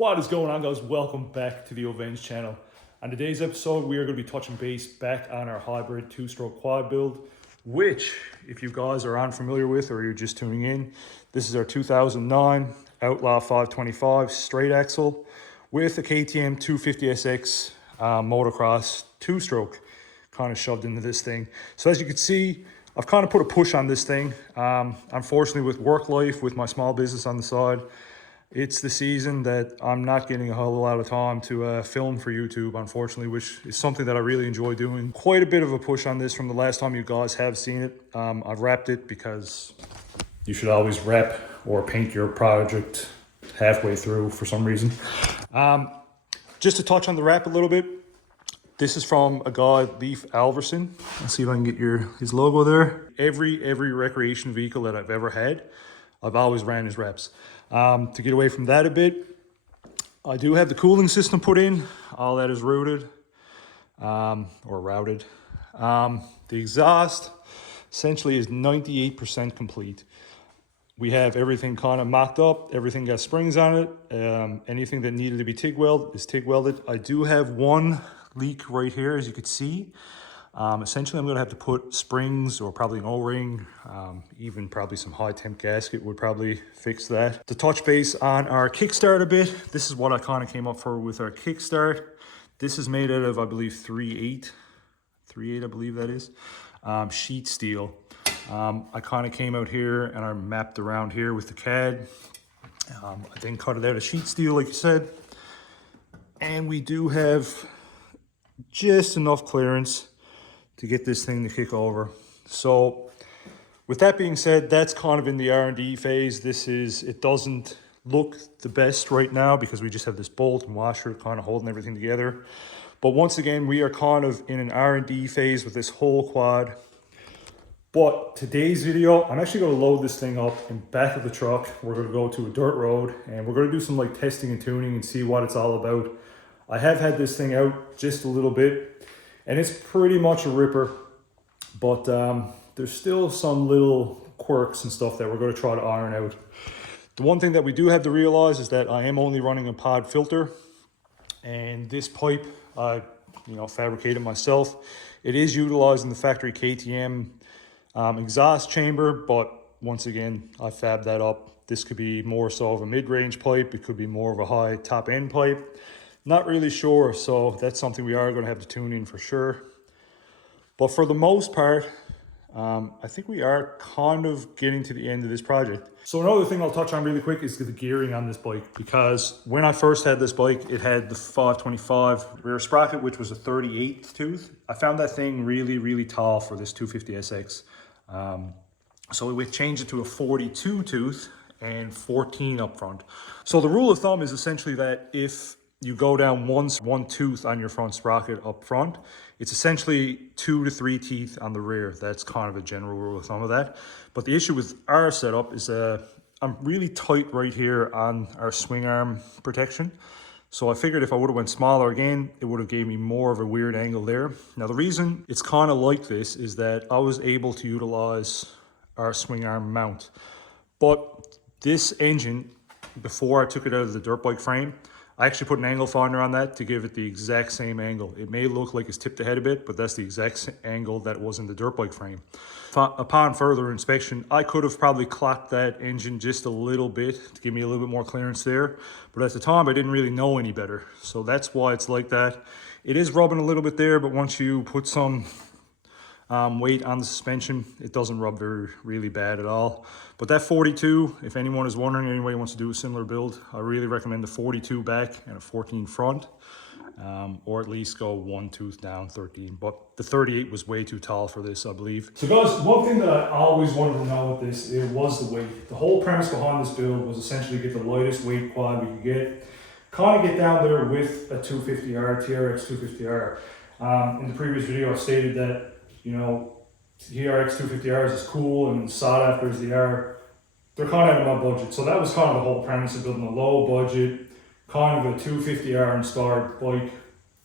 What is going on, guys? Welcome back to the Ovenged channel. On today's episode, we are going to be touching base back on our hybrid two-stroke quad build, which, if you guys are unfamiliar with or you're just tuning in, this is our 2009 Outlaw 525 straight axle with a KTM 250SX motocross two-stroke kind of shoved into this thing. So as you can see, I've kind of put a push on this thing. Unfortunately, with work life, with my small business on the side, it's the season that I'm not getting a whole lot of time to film for YouTube, unfortunately, which is something that I really enjoy doing. Quite a bit of a push on this from the last time you guys have seen it. I've wrapped it because you should always wrap or paint your project halfway through for some reason. Just to touch on the wrap a little bit, this is from a guy, Leif Alverson. Let's see if I can get his logo there. Every recreation vehicle that I've ever had, I've always ran his wraps. To get away from that a bit, I do have the cooling system put in. All that is routed, or routed. The exhaust essentially is 98% complete. We have everything kind of mocked up. Everything got springs on it. Anything that needed to be TIG welded is TIG welded. I do have one leak right here, as you can see. Essentially, I'm going to have to put springs or probably an O-ring, even probably some high temp gasket would probably fix that. To touch base on our kickstart a bit, this is what I kind of came up for with our kickstart. This is made out of, I believe, 3/8, I believe that is, sheet steel. I kind of came out here and I mapped around here with the CAD. I then cut it out of sheet steel, like you said. And we do have just enough clearance to get this thing to kick over. So with that being said, that's kind of in the R&D phase. It doesn't look the best right now because we just have this bolt and washer kind of holding everything together. But once again, we are kind of in an R&D phase with this whole quad. But today's video, I'm actually going to load this thing up in back of the truck. We're going to go to a dirt road and we're going to do some like testing and tuning and see what it's all about. I have had this thing out just a little bit, and it's pretty much a ripper, but there's still some little quirks and stuff that we're going to try to iron out. The one thing that we do have to realize is that I am only running a pod filter, and this pipe I fabricated myself. It is utilizing the factory KTM exhaust chamber, but once again, I fabbed that up. This could be more so of a mid-range pipe. It could be more of a high top-end pipe. Not really sure, so that's something we are going to have to tune in for sure. But for the most part, I think we are kind of getting to the end of this project. So another thing I'll touch on really quick is the gearing on this bike, because when I first had this bike, it had the 525 rear sprocket, which was a 38 tooth. I found that thing really, really tall for this 250SX. So we changed it to a 42 tooth and 14 up front. So the rule of thumb is essentially that if you go down one tooth on your front sprocket up front, it's essentially 2 to 3 teeth on the rear. That's kind of a general rule of thumb of that. But the issue with our setup is I'm really tight right here on our swing arm protection. So I figured if I would have went smaller again, it would have gave me more of a weird angle there. Now the reason it's kind of like this is that I was able to utilize our swing arm mount. But this engine, before I took it out of the dirt bike frame, I actually put an angle finder on that to give it the exact same angle. It may look like it's tipped ahead a bit, but that's the exact angle that was in the dirt bike frame. Upon further inspection, I could have probably clocked that engine just a little bit to give me a little bit more clearance there. But at the time, I didn't really know any better. So that's why it's like that. It is rubbing a little bit there, but once you put some weight on the suspension, it doesn't rub really bad at all. But that 42, if anyone is wondering, anybody wants to do a similar build, I really recommend the 42 back and a 14 front, or at least go one tooth down, 13. But the 38 was way too tall for this, I believe. So guys, one thing that I always wanted to know with this, it was the weight. The whole premise behind this build was essentially get the lightest weight quad we could get, kind of get down there with a 250R, TRX 250R. In the previous video, I stated that TRX 250Rs is cool and sought after as they are. They're kind of out of my budget. So that was kind of the whole premise of building a low budget, kind of a 250R inspired bike,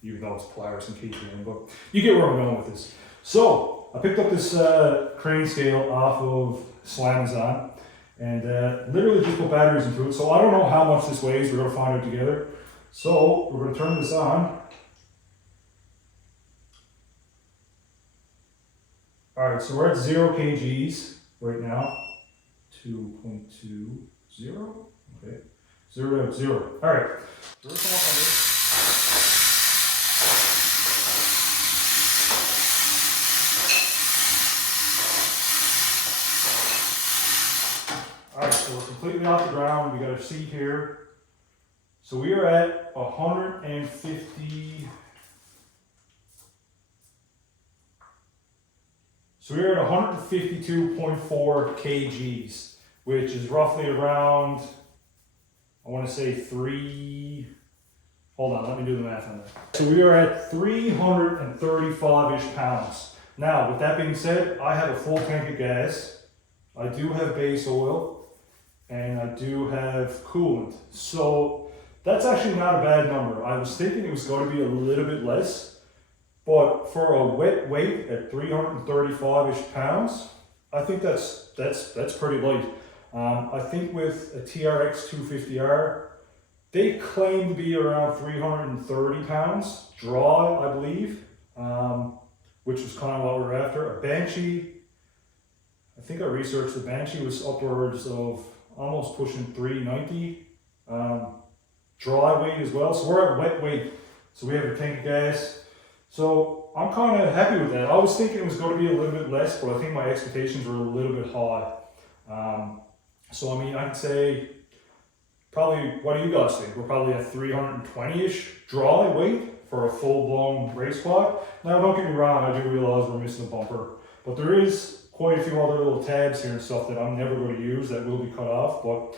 even though it's Polaris and KTM, but you get where I'm going with this. So I picked up this crane scale off of Slamazon, and literally just put batteries into it. So I don't know how much this weighs. We're going to find out together. So we're going to turn this on. All right, so we're at 0 kgs right now. 2.20. Okay. 0 to 0. All right. So let's come up on this. All right, so we're completely off the ground. We got our seat here. So we are at 150. So we're at 152.4 kgs, which is roughly around, I want to say hold on, let me do the math on that. So we are at 335-ish pounds. Now, with that being said, I have a full tank of gas. I do have base oil, and I do have coolant. So that's actually not a bad number. I was thinking it was going to be a little bit less, but for a wet weight at 335-ish pounds, I think that's pretty light. I think with a TRX 250R, they claim to be around 330 pounds dry, I believe, which was kind of what we were after. A Banshee, I think I researched the Banshee was upwards of almost pushing 390 dry weight as well. So we're at wet weight. So we have a tank of gas. So I'm kind of happy with that. I was thinking it was going to be a little bit less, but I think my expectations were a little bit high. So I mean, I'd say probably, what do you guys think? We're probably at 320-ish dry weight for a full-blown race quad. Now, don't get me wrong, I do realize we're missing a bumper, but there is quite a few other little tabs here and stuff that I'm never going to use that will be cut off, but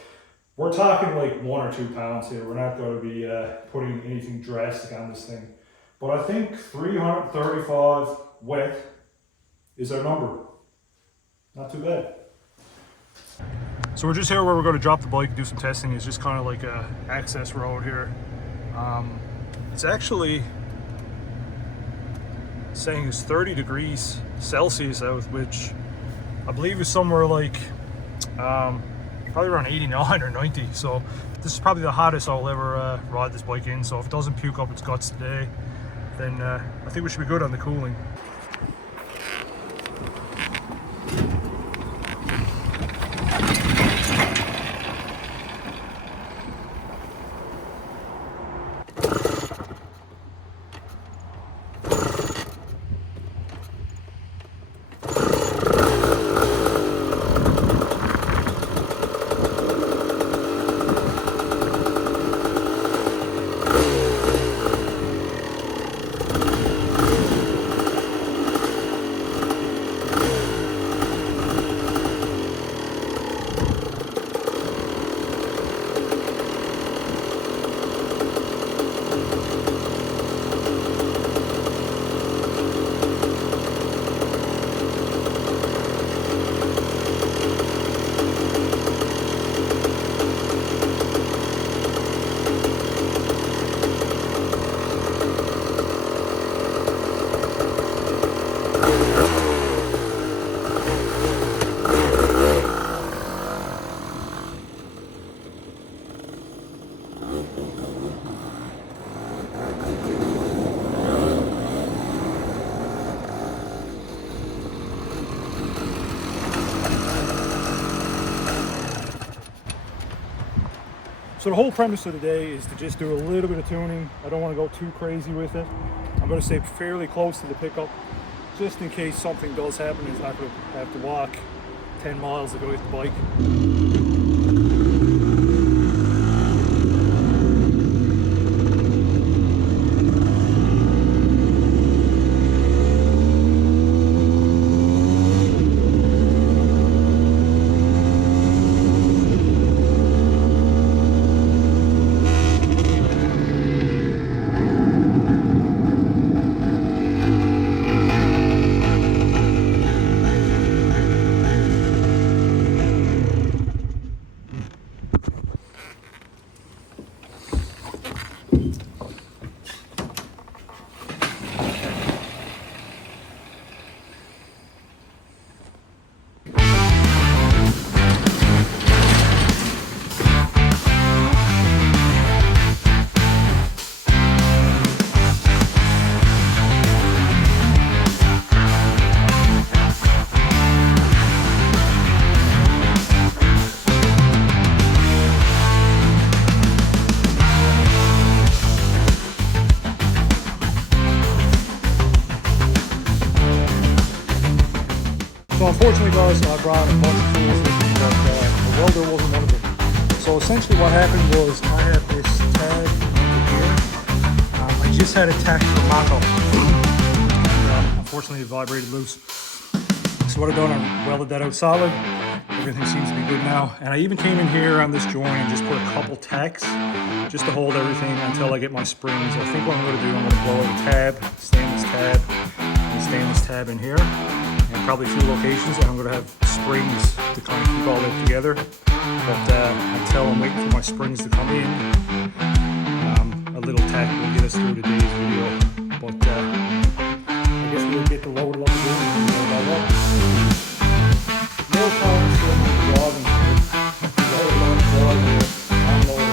we're talking like 1 or 2 pounds here. We're not going to be putting anything drastic on this thing. But I think 335 wet is our number. Not too bad. So we're just here where we're going to drop the bike and do some testing. It's just kind of like a access road here. It's actually saying it's 30 degrees Celsius out, which I believe is somewhere like probably around 89 or 90. So this is probably the hottest I'll ever ride this bike in. So if it doesn't puke up its guts today, then I think we should be good on the cooling. So the whole premise of the day is to just do a little bit of tuning. I don't want to go too crazy with it. I'm going to stay fairly close to the pickup just in case something does happen. It's not going to have to walk 10 miles to go get the bike. unfortunately guys, I brought a bunch of tools with me, but the welder wasn't one of them. So essentially what happened was I have this tag here. I just had it tacked for Mako. Unfortunately it vibrated loose. So what I've done, I welded that out solid. Everything seems to be good now. And I even came in here on this joint and just put a couple tacks just to hold everything until I get my springs. I think what I'm going to do, I'm going to blow out a tab, stainless tab, and stainless tab in here. And probably a few locations, and I'm going to have springs to kind of keep all that together. But until I'm waiting for my springs to come in, a little tack will get us through today's video. But I guess we'll get the load up again and load that up. More time for the jogging here. Load, unload,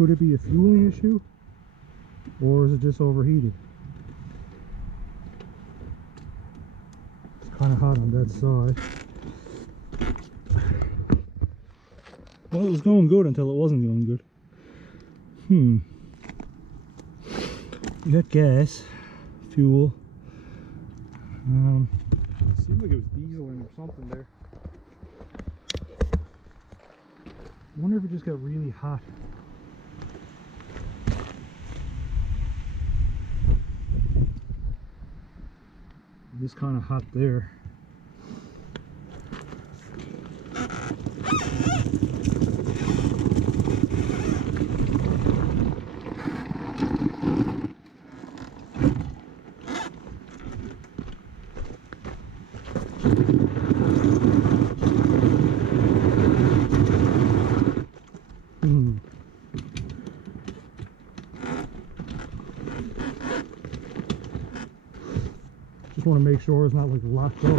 Could it be a fueling issue, or is it just overheated? It's kind of hot on that side. Well, it was going good until it wasn't going good. You got gas, fuel. It seemed like it was dieseling or something there. I wonder if it just got really hot. It's kind of hot there. Just want to make sure it's not like locked up. I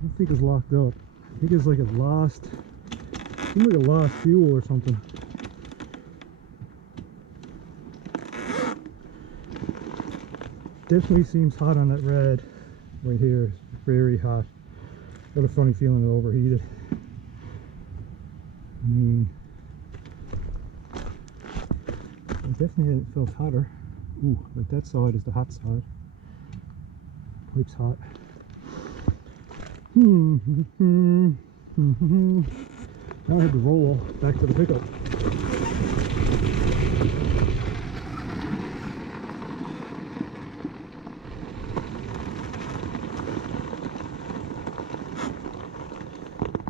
don't think it's locked up. I think it's like it lost Seems like a lot of fuel or something. Definitely seems hot on that red right here. It's very hot. Got a funny feeling it overheated. I mean, it definitely felt hotter. Ooh, like that side is the hot side. Pipe's hot. Now I have to roll back to the pickup.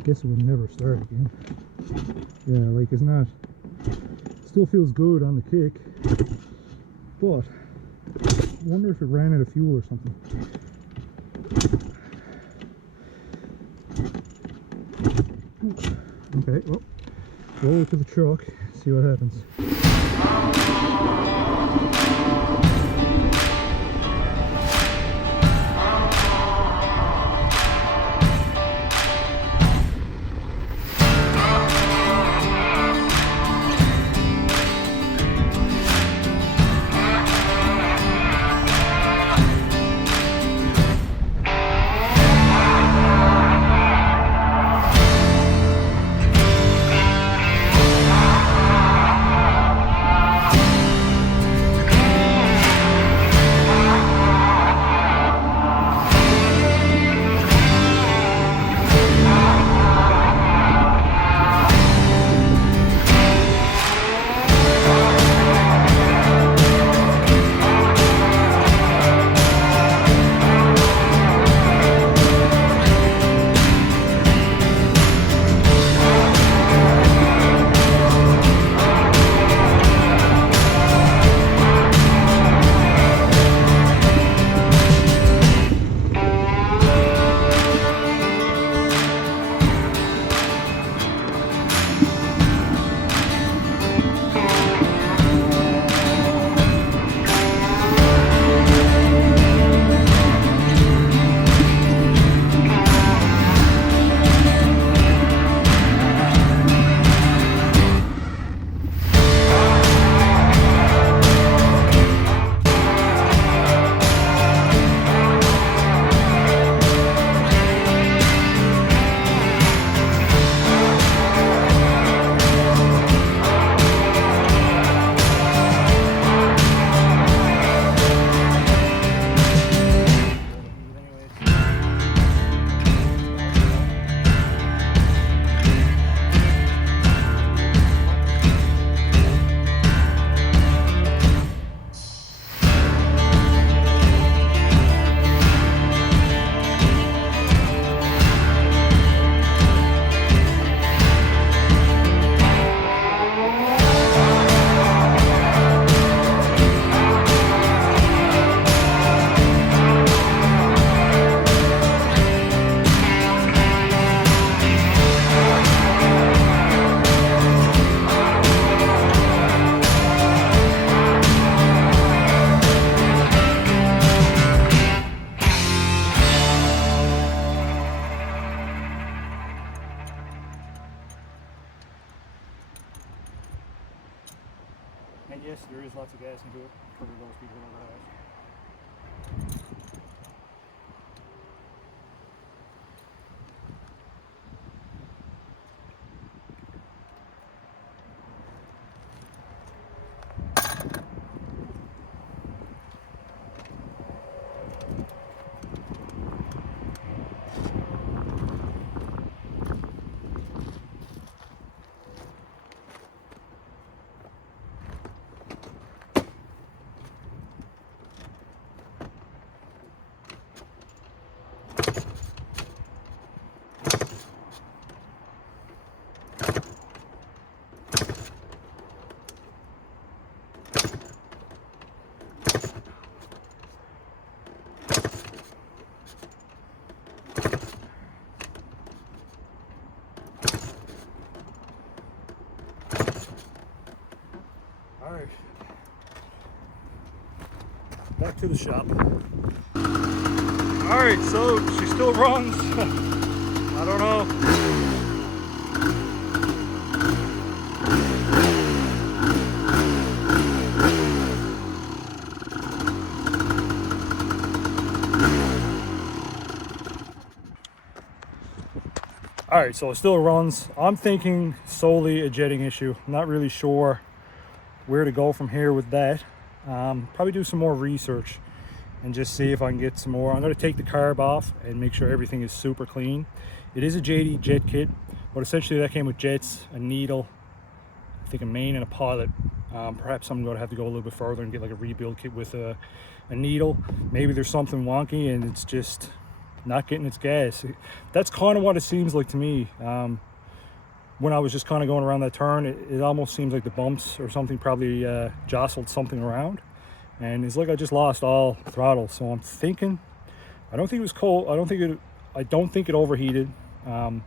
Guess it would never start again. Yeah, like it's not. Still feels good on the kick, but I wonder if it ran out of fuel or something. Okay, well, roll it to the truck, see what happens. And yes, there is lots of gas into it, cover those people over the house. Alright, back to the shop. Alright, so she still runs. I don't know. All right, so it still runs. I'm thinking solely a jetting issue. I'm not really sure where to go from here with that. Probably do some more research and just see if I can get some more. I'm going to take the carb off and make sure everything is super clean. It is a JD jet kit, but essentially that came with jets, a needle, I think a main and a pilot. Perhaps I'm going to have to go a little bit further and get like a rebuild kit with a needle. Maybe there's something wonky and it's just not getting its gas. That's kind of what it seems like to me. When I was just kind of going around that turn, it almost seems like the bumps or something probably jostled something around, and it's like I just lost all throttle. So I'm thinking, I don't think it was cold. I don't think it overheated. I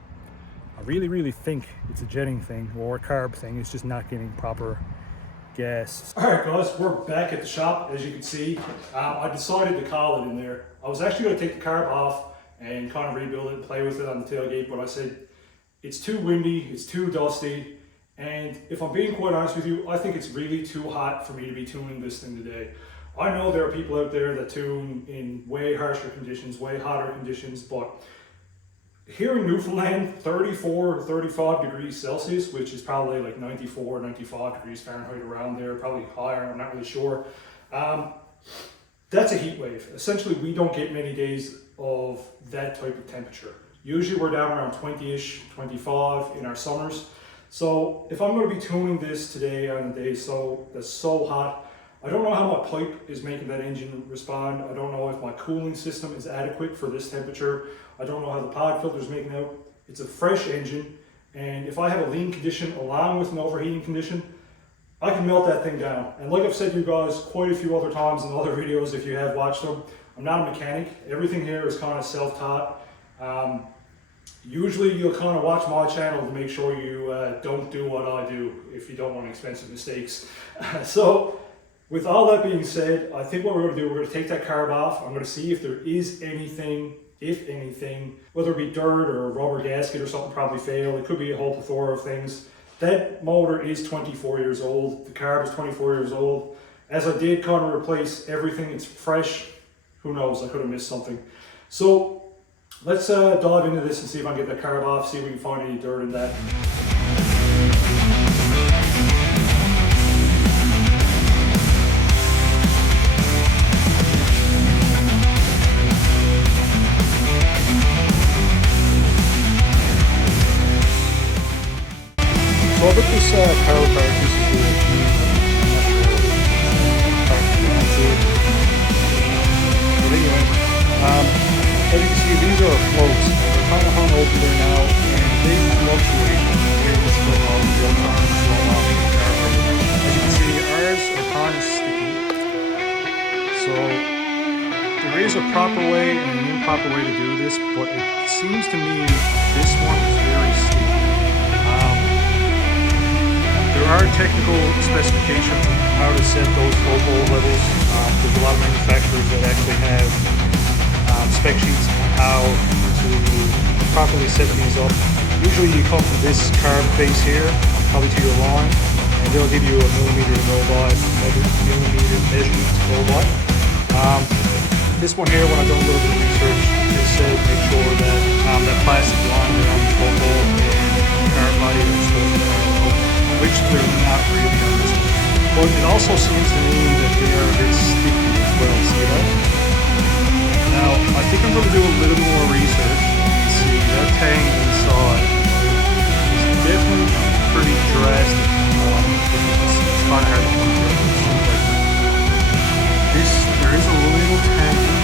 really think it's a jetting thing or a carb thing. It's just not getting proper gas. All right, guys, we're back at the shop. As you can see, I decided to call it in there. I was actually going to take the carb off and kind of rebuild it and play with it on the tailgate, but I said it's too windy, it's too dusty, and if I'm being quite honest with you, I think it's really too hot for me to be tuning this thing today. I know there are people out there that tune in way harsher conditions, way hotter conditions, but here in Newfoundland, 34 to 35 degrees Celsius, which is probably like 94, 95 degrees Fahrenheit around there, probably higher, I'm not really sure. That's a heat wave. Essentially, we don't get many days of that type of temperature. Usually we're down around 20-ish, 25 in our summers. So if I'm going to be tuning this today on a day that's so hot, I don't know how my pipe is making that engine respond. I don't know if my cooling system is adequate for this temperature. I don't know how the pod filter is making out. It's a fresh engine, and if I have a lean condition along with an overheating condition, I can melt that thing down. And like I've said to you guys quite a few other times in other videos, if you have watched them, I'm not a mechanic. Everything here is kind of self-taught. Usually you'll kind of watch my channel to make sure you don't do what I do if you don't want expensive mistakes. So with all that being said, I think what we're going to do, we're going to take that carb off. I'm going to see if there is anything, if anything, whether it be dirt or a rubber gasket or something probably failed. It could be a whole plethora of things. That motor is 24 years old. The carb is 24 years old. As I did kind of replace everything, it's fresh. Who knows, I could have missed something. So let's dive into this and see if I can get that carb off, see if we can find any dirt in that. So I'll put this Carburetor piece of wood. But anyway, as you can see, these are floats. They're kind of hung open there now, and they fluctuate where this goes on the other arm, slow on the Carburetor. As you can see, ours are kind of sticky. So there is a proper way and an improper way to do this, but it seems to me this one is very sticky. There are technical specifications on how to set those float hole levels. There's a lot of manufacturers that actually have spec sheets on how to properly set these up. Usually you come to this carb base here, probably to your line, and they'll give you a millimeter to go by, millimeter measurement to go by. This one here, when I've done a little bit of research, it said make sure that that plastic line around the float hole and carb body are supposed to be, which they're not really on this one. But it also seems to me that they are a bit sticky as well, see that? Now, I think I'm going to do a little more research and see that tang inside is definitely pretty drastic. It's kind of hard to put together. There is a little tang.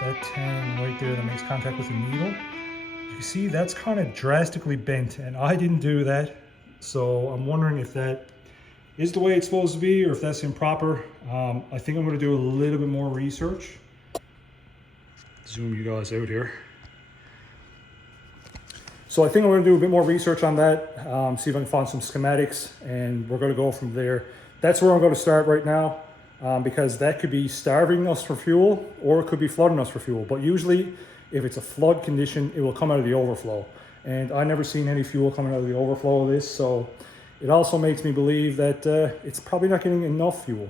That tang right there that makes contact with the needle, you can see that's kind of drastically bent, and I didn't do that, so I'm wondering if that is the way it's supposed to be or if that's improper. I think I'm going to do a little bit more research. Zoom you guys out here. So I think I'm going to do a bit more research on that, see if I can find some schematics, and we're going to go from there. That's where I'm going to start right now. Because that could be starving us for fuel or it could be flooding us for fuel. But usually if it's a flood condition, it will come out of the overflow. And I never seen any fuel coming out of the overflow of this. So it also makes me believe that it's probably not getting enough fuel.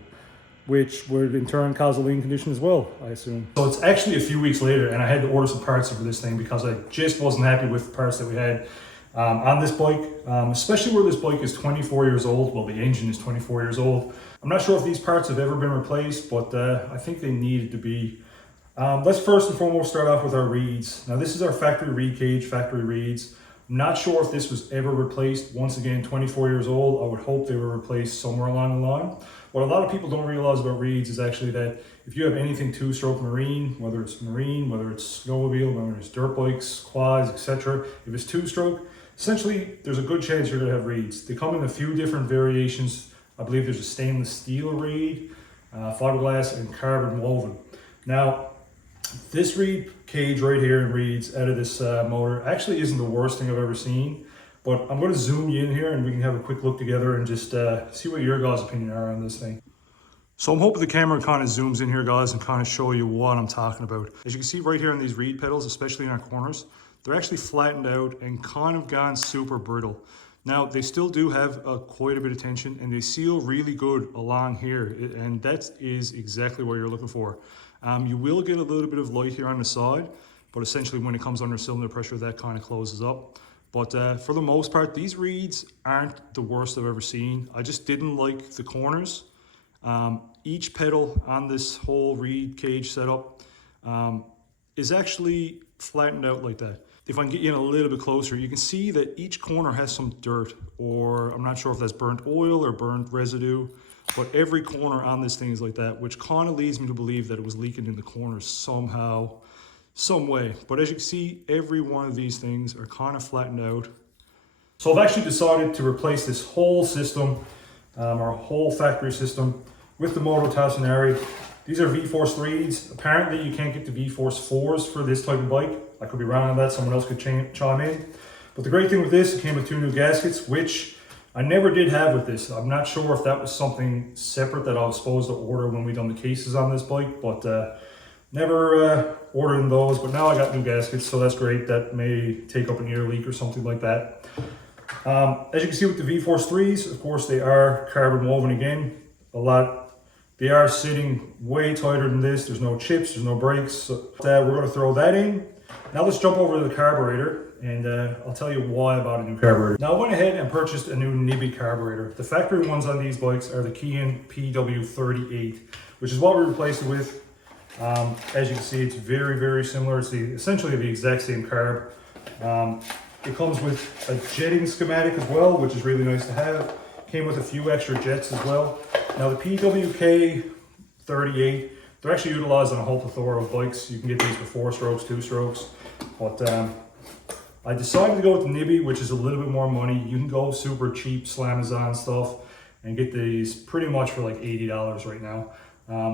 which would in turn cause a lean condition as well, I assume. So it's actually a few weeks later, and I had to order some parts for this thing because I just wasn't happy with the parts that we had on this bike, especially where this bike is 24 years old. Well, the engine is 24 years old. I'm not sure if these parts have ever been replaced, but I think they needed to be. Let's first and foremost start off with our reeds. Now this is our factory reed cage, factory reeds. I'm not sure if this was ever replaced. Once again, 24 years old. I would hope they were replaced somewhere along the line. What a lot of people don't realize about reeds is actually that if you have anything two-stroke marine, whether it's snowmobile, whether it's dirt bikes, quads, etc., if it's two-stroke, essentially there's a good chance you're going to have reeds. They come in a few different variations. I believe there's a stainless steel reed, fiberglass, and carbon woven. Now, this reed cage right here in reeds out of this motor actually isn't the worst thing I've ever seen, but I'm going to zoom you in here and we can have a quick look together and just see what your guys' opinion are on this thing. So I'm hoping the camera kind of zooms in here, guys, and kind of show you what I'm talking about. As you can see right here in these reed pedals, especially in our corners, they're actually flattened out and kind of gone super brittle. Now, they still do have quite a bit of tension, and they seal really good along here, and that is exactly what you're looking for. You will get a little bit of light here on the side, but essentially when it comes under cylinder pressure, that kind of closes up. But for the most part, these reeds aren't the worst I've ever seen. I just didn't like the corners. Each pedal on this whole reed cage setup is actually flattened out like that. If I can get you in a little bit closer, you can see that each corner has some dirt, or I'm not sure if that's burnt oil or burnt residue, but every corner on this thing is like that, which kind of leads me to believe that it was leaking in the corners somehow, some way. But as you can see, every one of these things are kind of flattened out. So I've actually decided to replace this whole system, our whole factory system, with the Moto Tassinari. These are V-Force 3s. Apparently you can't get the V-Force 4s for this type of bike. I could be wrong on that, someone else could chime in. But the great thing with this, it came with 2 new gaskets, which I never did have with this. I'm not sure if that was something separate that I was supposed to order when we done the cases on this bike, but never ordered those. But now I got new gaskets, so that's great. That may take up an ear leak or something like that. As you can see with the V-Force 3s, of course they are carbon woven again, They are sitting way tighter than this. There's no chips, there's no brakes. So we're going to throw that in. Now let's jump over to the carburetor, and I'll tell you why I bought a new carburetor. Now I went ahead and purchased a new Nibby carburetor. The factory ones on these bikes are the Kian PW38, which is what we replaced it with. As you can see, it's very, very similar. It's essentially the exact same carb. It comes with a jetting schematic as well, which is really nice to have. Came with a few extra jets as well. Now the PWK38, they're actually utilized on a whole plethora of bikes. You can get these for 4 strokes, 2 strokes. But I decided to go with the Nibby, which is a little bit more money. You can go super cheap Slamazon stuff and get these pretty much for like $80 right now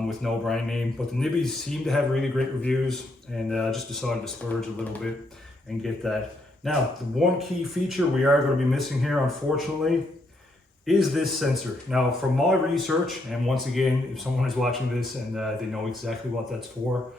with no brand name. But the Nibbys seem to have really great reviews, and I just decided to splurge a little bit and get that. Now, the one key feature we are going to be missing here, unfortunately, is this sensor. Now, from my research, and once again, if someone is watching this and they know exactly what that's for,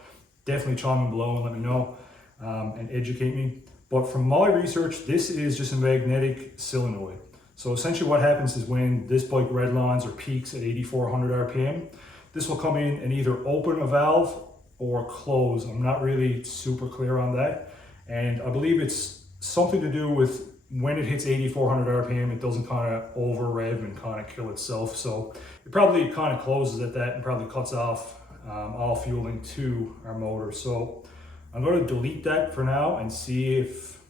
definitely chime in below and let me know and educate me. But from my research, this is just a magnetic solenoid. So essentially what happens is when this bike redlines or peaks at 8,400 RPM, this will come in and either open a valve or close. I'm not really super clear on that. And I believe it's something to do with when it hits 8,400 RPM, it doesn't kind of over rev and kind of kill itself. So it probably kind of closes at that and probably cuts off all fueling to our motor. So I'm going to delete that for now and see if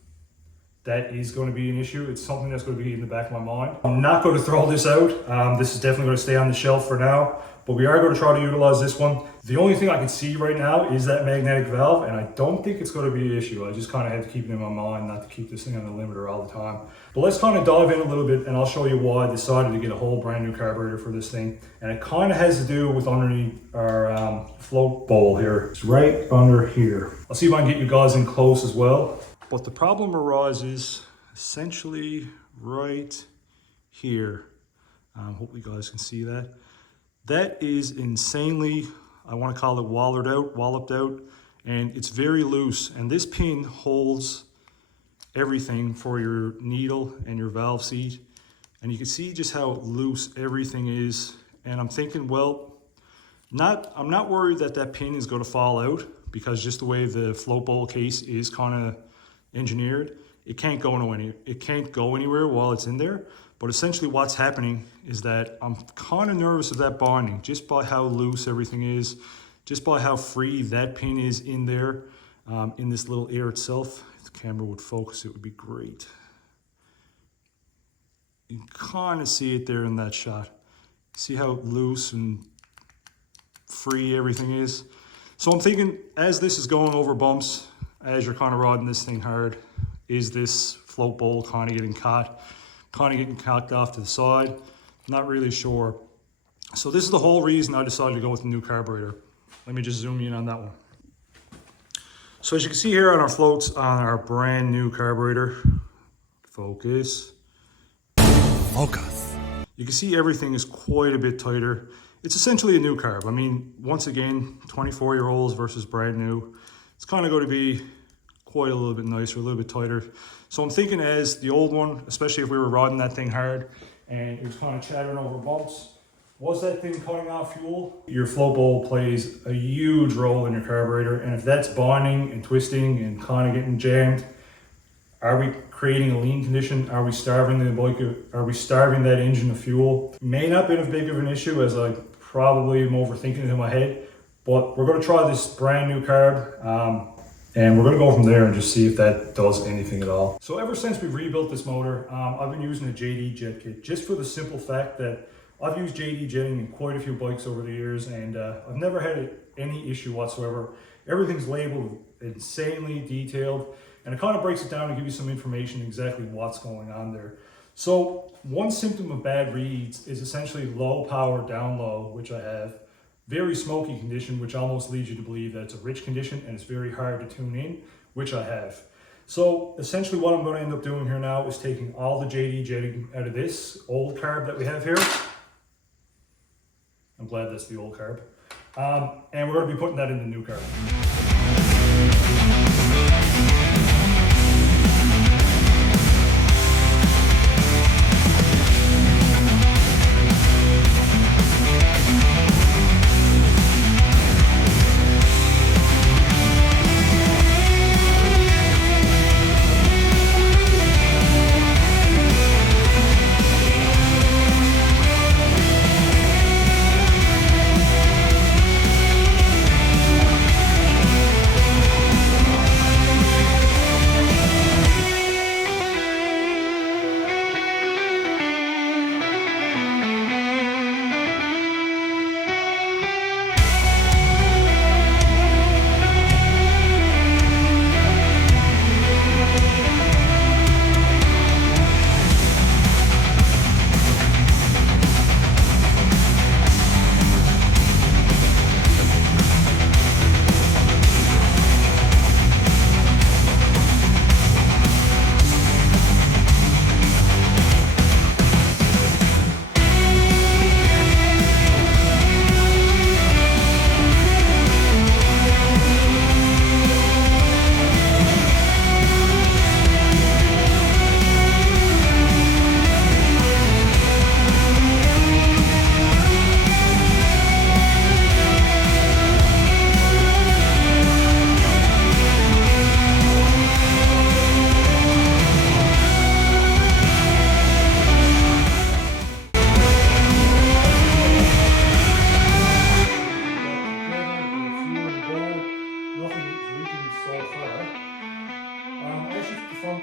that is going to be an issue. It's something that's going to be in the back of my mind. I'm not going to throw this out. This is definitely going to stay on the shelf for now, but we are going to try to utilize this one. The only thing I can see right now is that magnetic valve, and I don't think it's going to be an issue. I just kind of have to keep it in my mind not to keep this thing on the limiter all the time. But let's kind of dive in a little bit, and I'll show you why I decided to get a whole brand new carburetor for this thing. And it kind of has to do with underneath our float bowl here. It's right under here. I'll see if I can get you guys in close as well. But the problem arises essentially right here. Hopefully you guys can see that. That is insanely, I want to call it walloped out, and it's very loose. And this pin holds everything for your needle and your valve seat. And you can see just how loose everything is. And I'm thinking, well, I'm not worried that that pin is going to fall out, because just the way the float bowl case is kind of engineered, it can't go anywhere while it's in there. But essentially what's happening is that I'm kind of nervous of that bonding, just by how loose everything is, just by how free that pin is in there, in this little ear itself. If the camera would focus, it would be great. You can kind of see it there in that shot. See how loose and free everything is. So I'm thinking, as this is going over bumps, as you're kind of rodding this thing hard, is this float bowl kind of getting caught, kind of getting cocked off to the side? Not really sure. So this is the whole reason I decided to go with the new carburetor. Let me just zoom in on that one. So as you can see here on our floats on our brand new carburetor, focus. You can see everything is quite a bit tighter. It's essentially a new carb. I mean, once again, 24-year-olds versus brand new. It's kind of going to be quite a little bit nicer, a little bit tighter. So I'm thinking, as the old one, especially if we were rodding that thing hard and it was kind of chattering over bumps, was that thing cutting off fuel? Your float bowl plays a huge role in your carburetor, and if that's bonding and twisting and kind of getting jammed, are we creating a lean condition? Are we starving the bike? Are we starving that engine of fuel? May not be as big of an issue as I probably am overthinking it in my head, but we're going to try this brand new carb, and we're going to go from there and just see if that does anything at all. So ever since we rebuilt this motor, I've been using a JD jet kit, just for the simple fact that I've used JD jetting in quite a few bikes over the years, and I've never had any issue whatsoever. Everything's labeled insanely detailed, and it kind of breaks it down to give you some information exactly what's going on there. So one symptom of bad reads is essentially low power down low, which I have. Very smoky condition, which almost leads you to believe that it's a rich condition and it's very hard to tune in, which I have. So essentially what I'm going to end up doing here now is taking all the JD jetting out of this old carb that we have here. I'm glad that's the old carb. And we're going to be putting that in the new carb.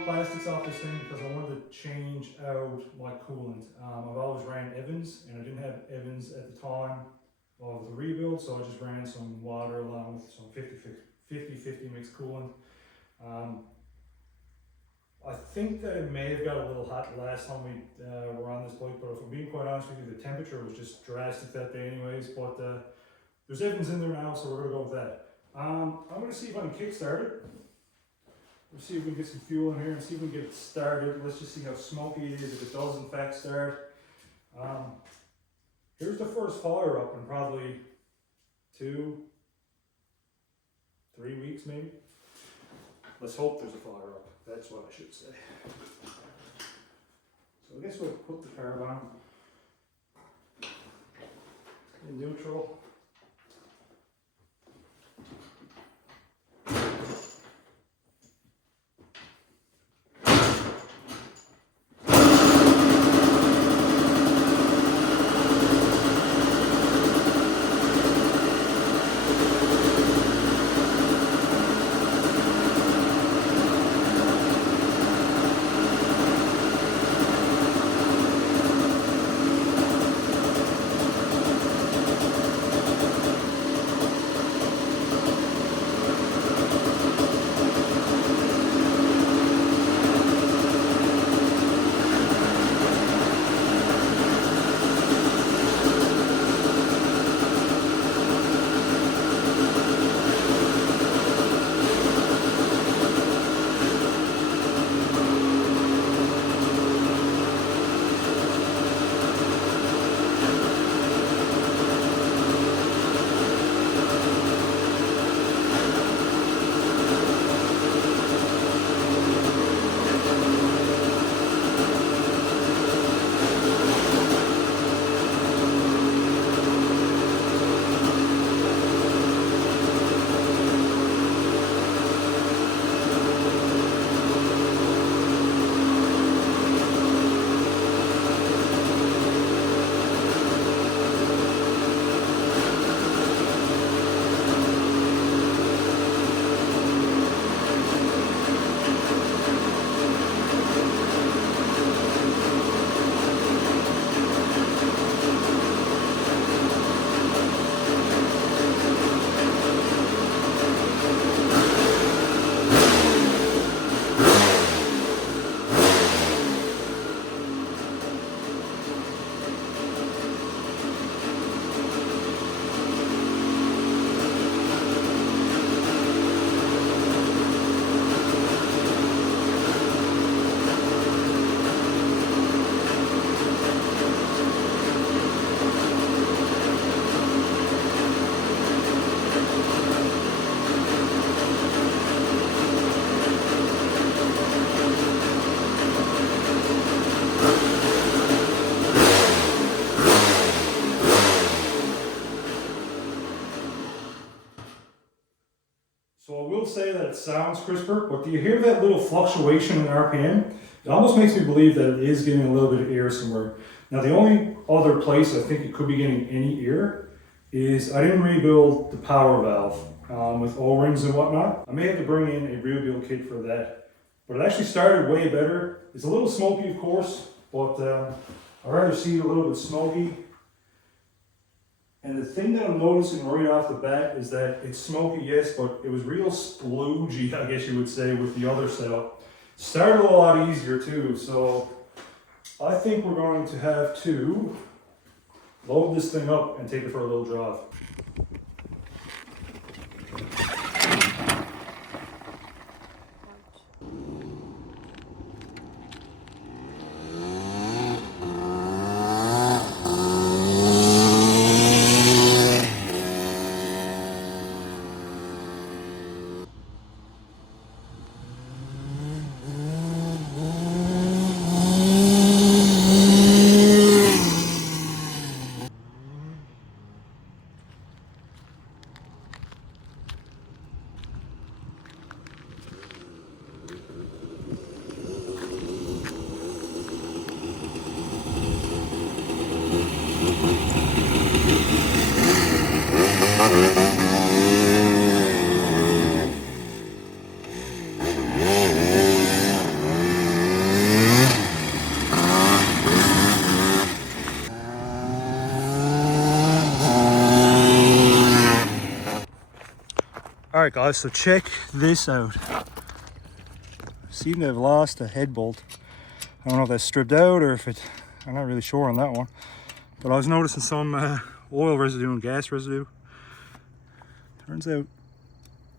Plastics off this thing because I wanted to change out my coolant. I've always ran Evans, and I didn't have Evans at the time of the rebuild, so I just ran some water along with some 50-50 mixed coolant. I think that it may have got a little hot last time we were on this bike, but if I'm being quite honest with you, the temperature was just drastic that day anyways. But there's Evans in there now, so we're going to go with that. I'm going to see if I can kickstart it. Let's see if we can get some fuel in here and see if we can get it started. Let's just see how smoky it is, if it does in fact start. Here's the first fire up in probably 2-3 weeks maybe. Let's hope there's a fire up. That's what I should say. So I guess we'll put the carb on in neutral. say that it sounds crisper, but do you hear that little fluctuation in RPM? It almost makes me believe that it is getting a little bit of air somewhere. Now the only other place I think it could be getting any air is I didn't rebuild the power valve with O-rings and whatnot. I may have to bring in a rebuild kit for that. But it actually started way better. It's a little smoky, of course, but I'd rather see it a little bit smoky. And the thing that I'm noticing right off the bat is that it's smoky, yes, but it was real sploogey, I guess you would say, with the other setup. Started a lot easier too, so I think we're going to have to load this thing up and take it for a little drive. Alright guys, so check this out. Seem to have lost a head bolt. I don't know if that's stripped out or if it, I'm not really sure on that one. But I was noticing some oil residue and gas residue. Turns out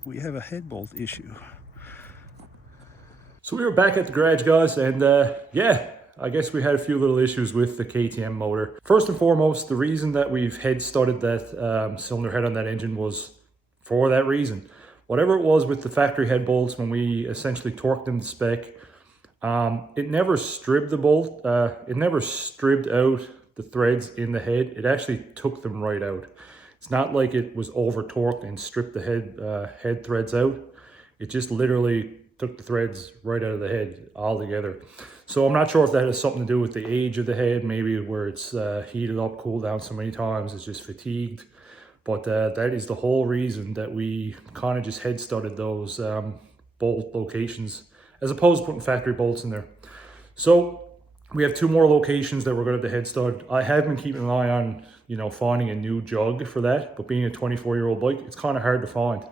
we have a head bolt issue. So we were back at the garage, guys, and yeah, I guess we had a few little issues with the KTM motor. First and foremost, the reason that we've head studded that cylinder head on that engine was for that reason. Whatever it was with the factory head bolts, when we essentially torqued them to spec, it never stripped the bolt, it never stripped out the threads in the head. It actually took them right out. It's not like it was over torqued and stripped the head threads out. It just literally took the threads right out of the head altogether. So I'm not sure if that has something to do with the age of the head, maybe where it's heated up, cooled down so many times, it's just fatigued. But that is the whole reason that we kind of just head studded those bolt locations, as opposed to putting factory bolts in there. So we have two more locations that we're going to head stud. I have been keeping an eye on, you know, finding a new jug for that, but being a 24-year-old bike, it's kind of hard to find.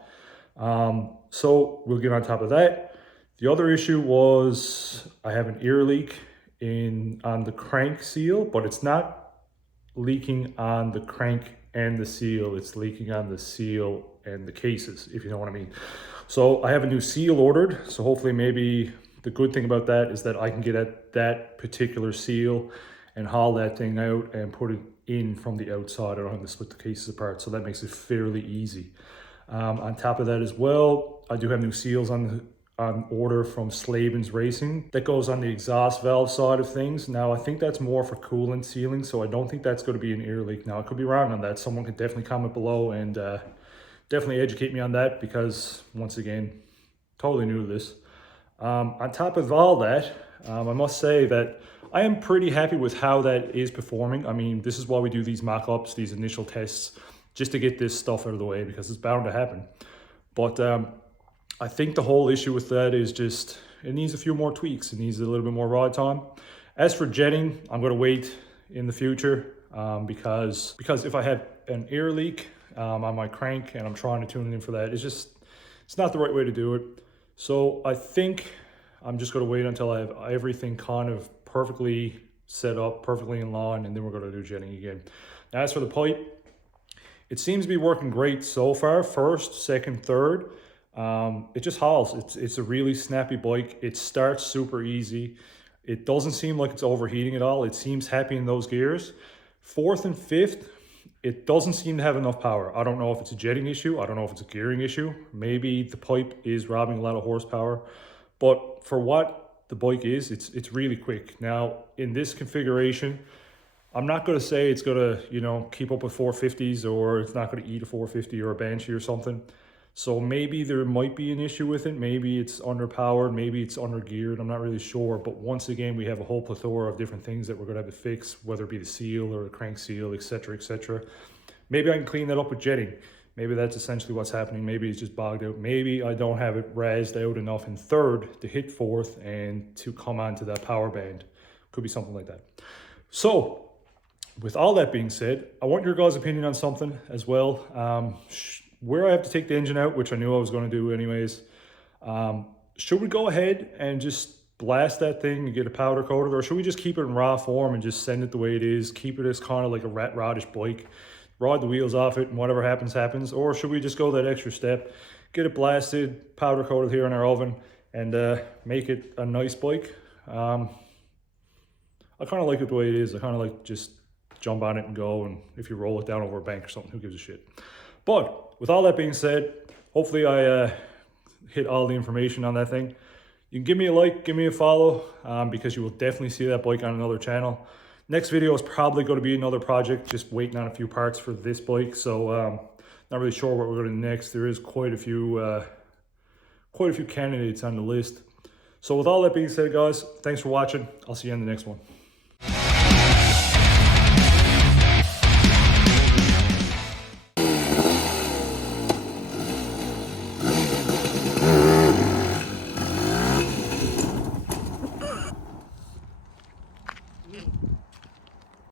So we'll get on top of that. The other issue was I have an ear leak on the crank seal, but it's not leaking on the crank and the seal, it's leaking on the seal and the cases, if you know what I mean. So I have a new seal ordered, so hopefully maybe the good thing about that is that I can get at that particular seal and haul that thing out and put it in from the outside. I don't have to split the cases apart, so that makes it fairly easy. On top of that as well, I do have new seals on order from Slavin's Racing. That goes on the exhaust valve side of things. Now, I think that's more for coolant sealing, so I don't think that's going to be an ear leak. Now, I could be wrong on that. Someone could definitely comment below and definitely educate me on that, because, once again, totally new to this. On top of all that, I must say that I am pretty happy with how that is performing. I mean, this is why we do these mock-ups, these initial tests, just to get this stuff out of the way, because it's bound to happen. But I think the whole issue with that is just, it needs a few more tweaks. It needs a little bit more ride time. As for jetting, I'm going to wait in the future because if I have an air leak on my crank and I'm trying to tune it in for that, it's not the right way to do it. So I think I'm just going to wait until I have everything kind of perfectly set up, perfectly in line, and then we're going to do jetting again. Now, as for the pipe, it seems to be working great so far. First, second, third. It just hauls. It's a really snappy bike. It starts super easy. It doesn't seem like it's overheating at all. It seems happy in those gears. Fourth and fifth, it doesn't seem to have enough power. I don't know if it's a jetting issue. I don't know if it's a gearing issue. Maybe the pipe is robbing a lot of horsepower. But for what the bike is, it's really quick. Now, in this configuration, I'm not going to say it's going to, you know, keep up with 450s, or it's not going to eat a 450 or a Banshee or something. So maybe there might be an issue with it. Maybe it's underpowered, maybe it's undergeared. I'm not really sure. But once again, we have a whole plethora of different things that we're gonna have to fix, whether it be the seal or the crank seal, etc., etc. Maybe I can clean that up with jetting. Maybe that's essentially what's happening. Maybe it's just bogged out. Maybe I don't have it razzed out enough in third to hit fourth and to come onto that power band. Could be something like that. So with all that being said, I want your guys' opinion on something as well. Where I have to take the engine out, which I knew I was going to do anyways. Should we go ahead and just blast that thing and get it powder coated, or should we just keep it in raw form and just send it the way it is, keep it as kind of like a rat rodish bike, ride the wheels off it, and whatever happens happens? Or should we just go that extra step, get it blasted, powder coated here in our oven, and make it a nice bike? I kind of like it the way it is. I kind of like just jump on it and go, and if you roll it down over a bank or something, who gives a shit? But with all that being said, hopefully I hit all the information on that thing. You can give me a like, give me a follow, because you will definitely see that bike on another channel. Next video is probably going to be another project, just waiting on a few parts for this bike. So not really sure what we're going to do next. There is quite a few candidates on the list. So with all that being said, guys, thanks for watching. I'll see you in the next one.